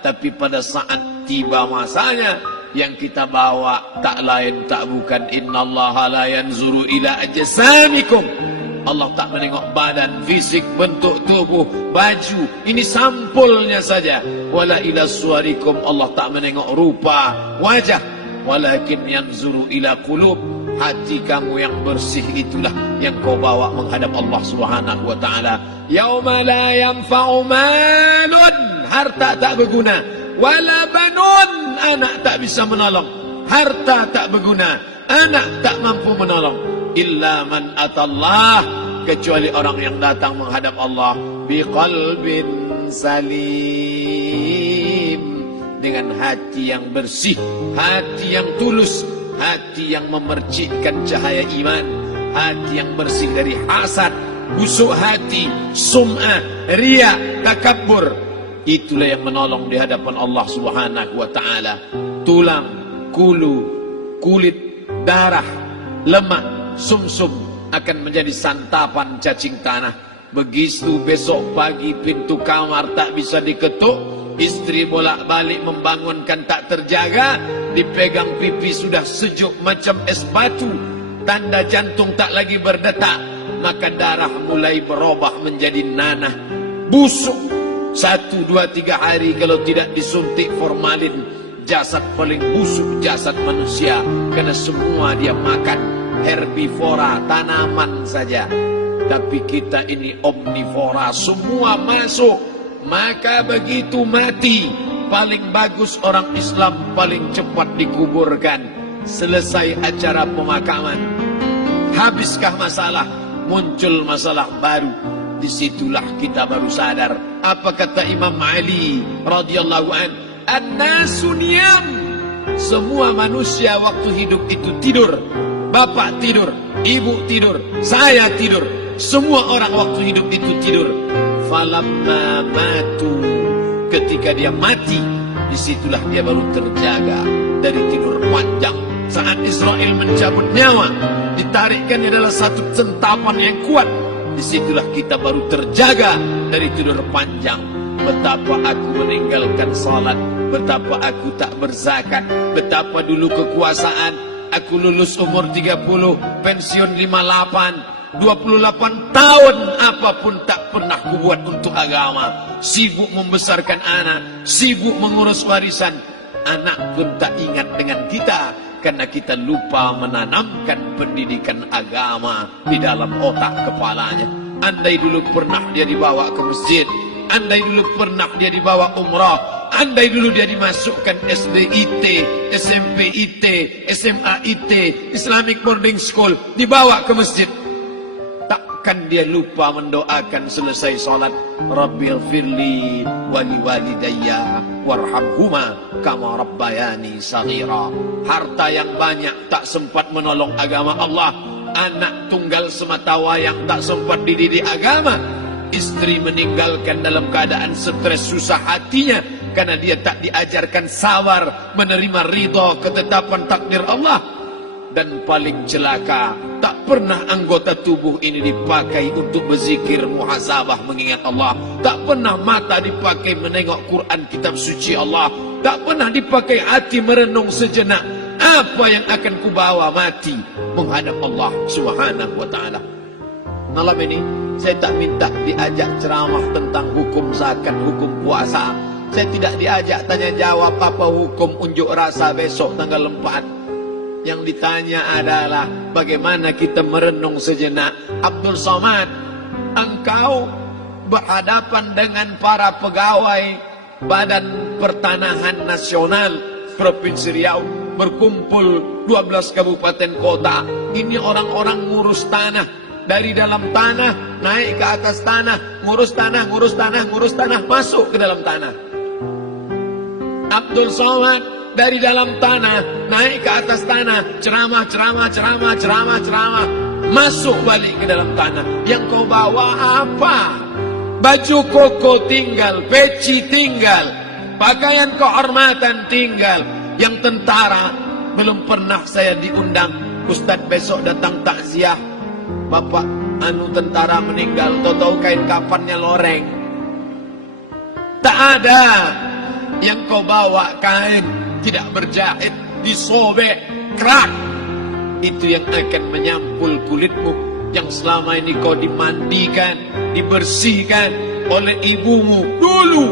Tapi pada saat tiba masanya, yang kita bawa tak lain tak bukan innallaha la yanzuru ila ajsamikum. Allah tak menengok badan, fisik, bentuk tubuh, baju. Ini sampulnya saja. Wala ila suwarikum. Allah tak menengok rupa, wajah. Walakin yanzuru ila qulub. Hati kamu yang bersih itulah yang kau bawa menghadap Allah Subhanahu wa taala. Yauma la yanfa'u malun, harta tak berguna, wala banun, anak tak bisa menolong. Harta tak berguna, anak tak mampu menolong. Illa man atallah, kecuali orang yang datang menghadap Allah biqalbin salim, dengan hati yang bersih, hati yang tulus, hati yang memercikkan cahaya iman, hati yang bersih dari hasad, busuk hati, sum'ah, riya, takabbur. Itulah yang menolong di hadapan Allah Subhanahu wa taala. Tulang, kulu, kulit, darah, lemak, sumsum akan menjadi santapan cacing tanah. Begitu besok pagi pintu kamar tak bisa diketuk, istri bolak-balik membangunkan tak terjaga, dipegang pipi sudah sejuk macam es batu, tanda jantung tak lagi berdetak, maka darah mulai berubah menjadi nanah, busuk. 1, 2, 3 hari kalau tidak disuntik formalin, jasad paling busuk jasad manusia, karena semua dia makan herbivora, tanaman saja. Tapi kita ini omnivora, semua masuk. Maka begitu mati, paling bagus orang Islam paling cepat dikuburkan. Selesai acara pemakaman, habiskah masalah, muncul masalah baru. Disitulah kita baru sadar apa kata Imam Ali radhiyallahu an, an-nasu niyam, semua manusia waktu hidup itu tidur. Bapak tidur, ibu tidur, saya tidur, semua orang waktu hidup itu tidur. Falamma matu, ketika dia mati, disitulah dia baru terjaga dari tidur panjang. Saat Israel mencabut nyawa, ditarikkan adalah satu centapan yang kuat. Disitulah kita baru terjaga dari tidur panjang. Betapa aku meninggalkan salat, betapa aku tak berzakat, betapa dulu kekuasaan. Aku lulus umur 30, pensiun 58, 28 tahun apapun tak pernah kubuat untuk agama. Sibuk membesarkan anak, sibuk mengurus warisan. Anak pun tak ingat dengan kita, karena kita lupa menanamkan pendidikan agama di dalam otak kepalanya. Andai dulu pernah dia dibawa ke masjid, andai dulu pernah dia dibawa umrah, andai dulu dia dimasukkan SD IT, SMP IT, SMA IT, Islamic Boarding School, dibawa ke masjid, takkan dia lupa mendoakan selesai salat, Rabbighfirli wali walidayya warhamhuma kama rabbayani saghira. Harta yang banyak tak sempat menolong agama Allah. Anak tunggal semata wayang tak sempat dididik agama. Istri meninggalkan dalam keadaan stres susah hatinya, karena dia tak diajarkan sabar menerima ridha ketetapan takdir Allah. Dan paling celaka, tak pernah anggota tubuh ini dipakai untuk berzikir, muhasabah, mengingat Allah. Tak pernah mata dipakai menengok Quran, kitab suci Allah. Tak pernah dipakai hati merenung sejenak, apa yang akan kubawa mati menghadap Allah Subhanahu wa ta'ala. Malam ini saya tak minta diajak ceramah tentang hukum zakat, hukum puasa. Saya tidak diajak tanya jawab apa hukum unjuk rasa besok tanggal 4. Yang ditanya adalah bagaimana kita merenung sejenak. Abdul Somad, engkau berhadapan dengan para pegawai Badan Pertanahan Nasional Provinsi Riau, berkumpul 12 kabupaten kota. Ini orang-orang ngurus tanah, dari dalam tanah naik ke atas tanah, ngurus tanah, ngurus tanah, ngurus tanah, masuk ke dalam tanah. Abdul Somad dari dalam tanah naik ke atas tanah, ceramah, ceramah, ceramah, ceramah, ceramah, masuk balik ke dalam tanah. Yang kau bawa apa? Baju koko tinggal, peci tinggal, pakaian kehormatan tinggal. Yang tentara belum pernah saya diundang, Ustadz besok datang takziah, Bapak tentara meninggal, tahu kain kafannya loreng. Tak ada. yang kau bawa kain tidak berjahit, disobek, kerak. Itu yang akan menyampul kulitmu yang selama ini kau dimandikan, dibersihkan oleh ibumu dulu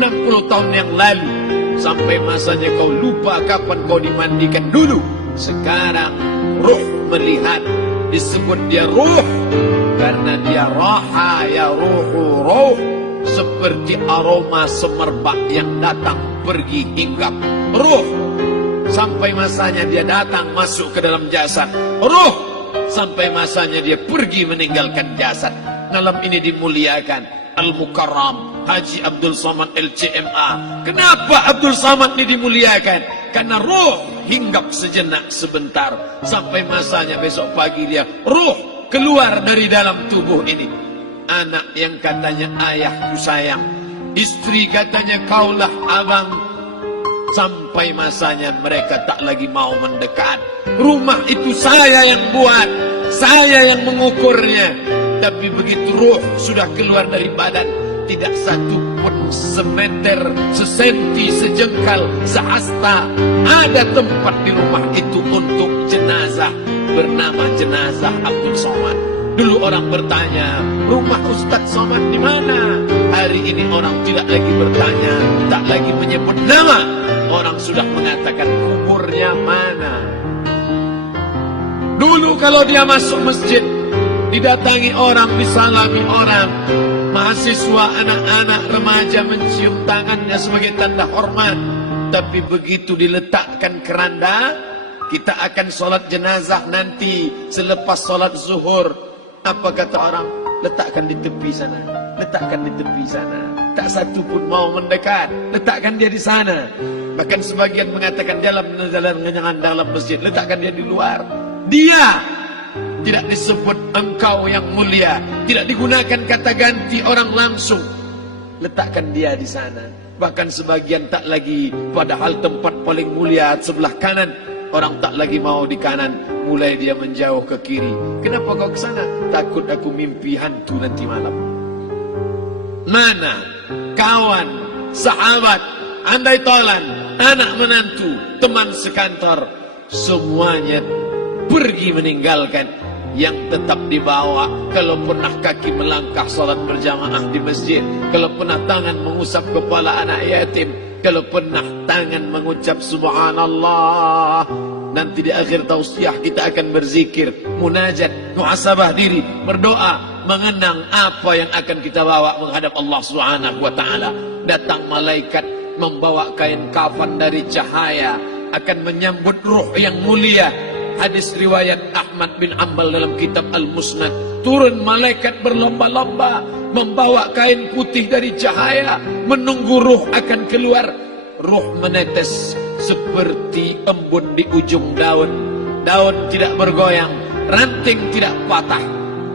60 tahun yang lalu. Sampai masanya kau lupa kapan kau dimandikan dulu. Sekarang ruh melihat, disebut dia ruh karena dia raha ya ruhu ruh, seperti aroma semerbak yang datang pergi hinggap. Ruh sampai masanya dia datang masuk ke dalam jasad. Ruh sampai masanya dia pergi meninggalkan jasad. Malam ini dimuliakan Al-Mukarram Haji Abdul Somad LCMA. Kenapa Abdul Somad ini dimuliakan? Karena ruh hinggap sejenak sebentar, sampai masanya besok pagi dia ruh keluar dari dalam tubuh ini. Anak yang katanya ayahku sayang, istri katanya kaulah abang, sampai masanya mereka tak lagi mau mendekat. Rumah itu saya yang buat, saya yang mengukurnya. Tapi begitu ruh sudah keluar dari badan, tidak satu pun semeter, sesenti, sejengkal, sehasta ada tempat di rumah itu untuk jenazah bernama jenazah Abdul Somad. Dulu orang bertanya, rumah Ustadz Somad di mana? Hari ini orang tidak lagi bertanya, tak lagi menyebut nama. Orang sudah mengatakan kuburnya mana. Dulu kalau dia masuk masjid, didatangi orang, disalami orang, mahasiswa, anak-anak, remaja mencium tangannya sebagai tanda hormat. Tapi begitu diletakkan keranda, kita akan sholat jenazah nanti selepas sholat zuhur. Apa kata orang? Letakkan di tepi sana, letakkan di tepi sana. Tak satu pun mau mendekat, letakkan dia di sana. Bahkan sebagian mengatakan dalam masjid, letakkan dia di luar. Dia tidak disebut engkau yang mulia, tidak digunakan kata ganti orang langsung. Letakkan dia di sana. Bahkan sebagian tak lagi, padahal tempat paling mulia sebelah kanan, orang tak lagi mau di kanan, mulai dia menjauh ke kiri. Kenapa kau ke sana? Takut aku mimpi hantu nanti malam. Mana kawan, sahabat, andai tolan, anak menantu, teman sekantor, semuanya pergi meninggalkan. Yang tetap dibawa, kalau pernah kaki melangkah salat berjamaah di masjid, kalau pernah tangan mengusap kepala anak yatim, kalau pernah tangan mengucap subhanallah. Nanti di akhir tausiah kita akan berzikir, munajat, muhasabah diri, berdoa, mengenang apa yang akan kita bawa menghadap Allah Subhanahu wa taala. Datang malaikat membawa kain kafan dari cahaya, akan menyambut ruh yang mulia. Hadis riwayat Ahmad bin Ambal dalam kitab Al-Musnad. Turun malaikat berlomba-lomba membawa kain putih dari cahaya, menunggu ruh akan keluar. Ruh menetes seperti embun di ujung daun. Daun tidak bergoyang, ranting tidak patah.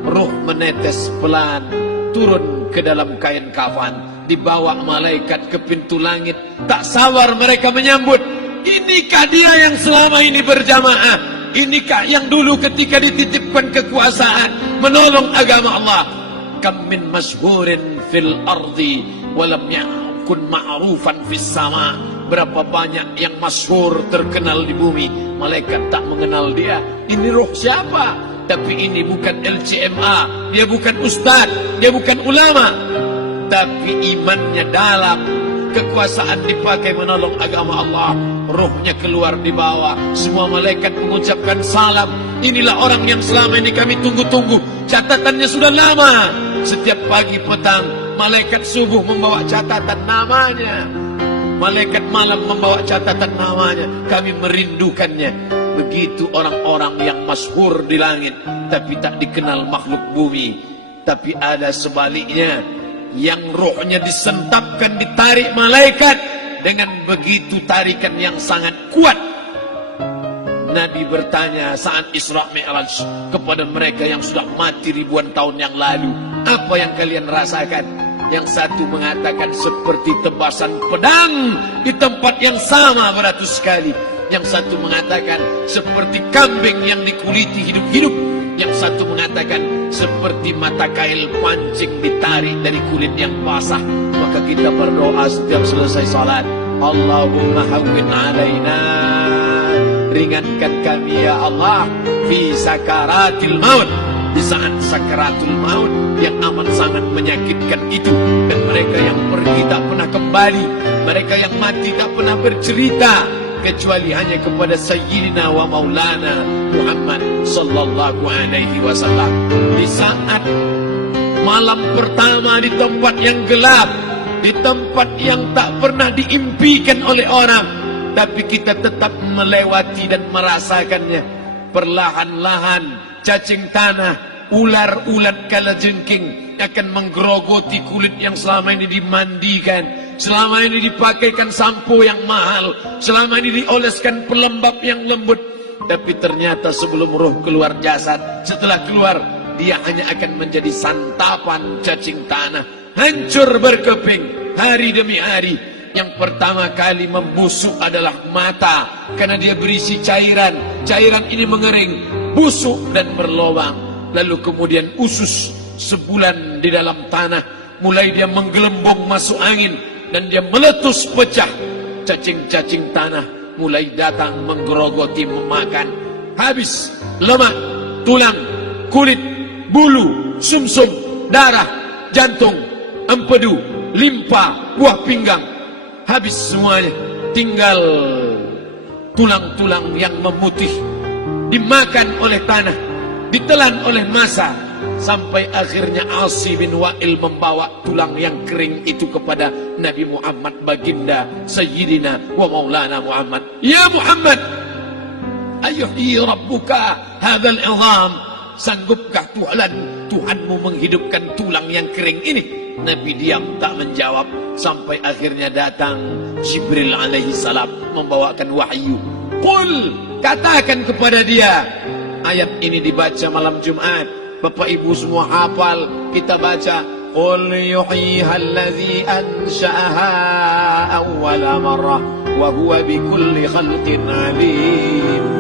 Ruh menetes pelan, turun ke dalam kain kafan, dibawa malaikat ke pintu langit. Tak sabar mereka menyambut. Inikah dia yang selama ini berjamaah? Inikah yang dulu ketika dititipkan kekuasaan menolong agama Allah? Kam min masyhurin fil ardi walam yakun ma'rufan fis sama. Berapa banyak yang masyhur terkenal di bumi, malaikat tak mengenal dia. Ini ruh siapa? Tapi ini bukan LCMA, dia bukan ustaz, dia bukan ulama, tapi imannya dalam. Kekuasaan dipakai menolong agama Allah. Ruhnya keluar di bawah. Semua malaikat mengucapkan salam. Inilah orang yang selama ini kami tunggu-tunggu. Catatannya sudah lama. Setiap pagi petang, malaikat subuh membawa catatan namanya. Malaikat malam membawa catatan namanya. Kami merindukannya. Begitu orang-orang yang masyhur di langit, tapi tak dikenal makhluk bumi. Tapi ada sebaliknya, yang rohnya disentapkan, ditarik malaikat dengan begitu tarikan yang sangat kuat. Nabi bertanya saat Isra Mi'raj kepada mereka yang sudah mati ribuan tahun yang lalu, apa yang kalian rasakan? Yang satu mengatakan seperti tebasan pedang di tempat yang sama beratus kali. Yang satu mengatakan seperti kambing yang dikuliti hidup-hidup. Yang satu mengatakan seperti mata kail pancing ditarik dari kulit yang basah. maka kita berdoa setiap selesai salat, Allahumma hawwin alaina, ringankan kami ya Allah, fi sakaratil maut, di saat sakaratul maut yang amat sangat menyakitkan itu. Dan mereka yang pergi tak pernah kembali, mereka yang mati tak pernah bercerita kecuali hanya kepada Sayyidina wa Maulana Muhammad sallallahu alaihi wasallam. Di saat malam pertama di tempat yang gelap, di tempat yang tak pernah diimpikan oleh orang, tapi kita tetap melewati dan merasakannya. Perlahan-lahan cacing tanah, ular-ulat kalajengking akan menggerogoti kulit yang selama ini dimandikan, selama ini dipakaikan sampo yang mahal, selama ini dioleskan pelembab yang lembut. Tapi ternyata sebelum roh keluar jasad, setelah keluar, dia hanya akan menjadi santapan cacing tanah, hancur berkeping hari demi hari. Yang pertama kali membusuk adalah mata, karena dia berisi cairan. Cairan ini mengering, busuk dan berlubang. Lalu kemudian usus sebulan di dalam tanah, mulai dia menggelembung masuk angin dan dia meletus pecah. Cacing-cacing tanah mulai datang menggerogoti, memakan. Habis lemak, tulang, kulit, bulu, sumsum, darah, jantung, empedu, limpa, buah pinggang. Habis semuanya, tinggal tulang-tulang yang memutih, dimakan oleh tanah, ditelan oleh massa, sampai akhirnya Asi bin Wa'il membawa tulang yang kering itu kepada Nabi Muhammad, baginda Sayyidina wa Maulana Muhammad. Ya Muhammad, ayuhyi rabbuka hadzal izam, sanggupkah Tuhanmu menghidupkan tulang yang kering ini? Nabi diam tak menjawab, sampai akhirnya datang Jibril alaihi salam membawakan wahyu. Qul, katakan kepada dia. Ayat ini dibaca malam Jumat, Bapak Ibu semua hafal, kita baca. Qul yuhyiha allazi ansha'aha awwala marrah wa huwa bikulli khalqin alim.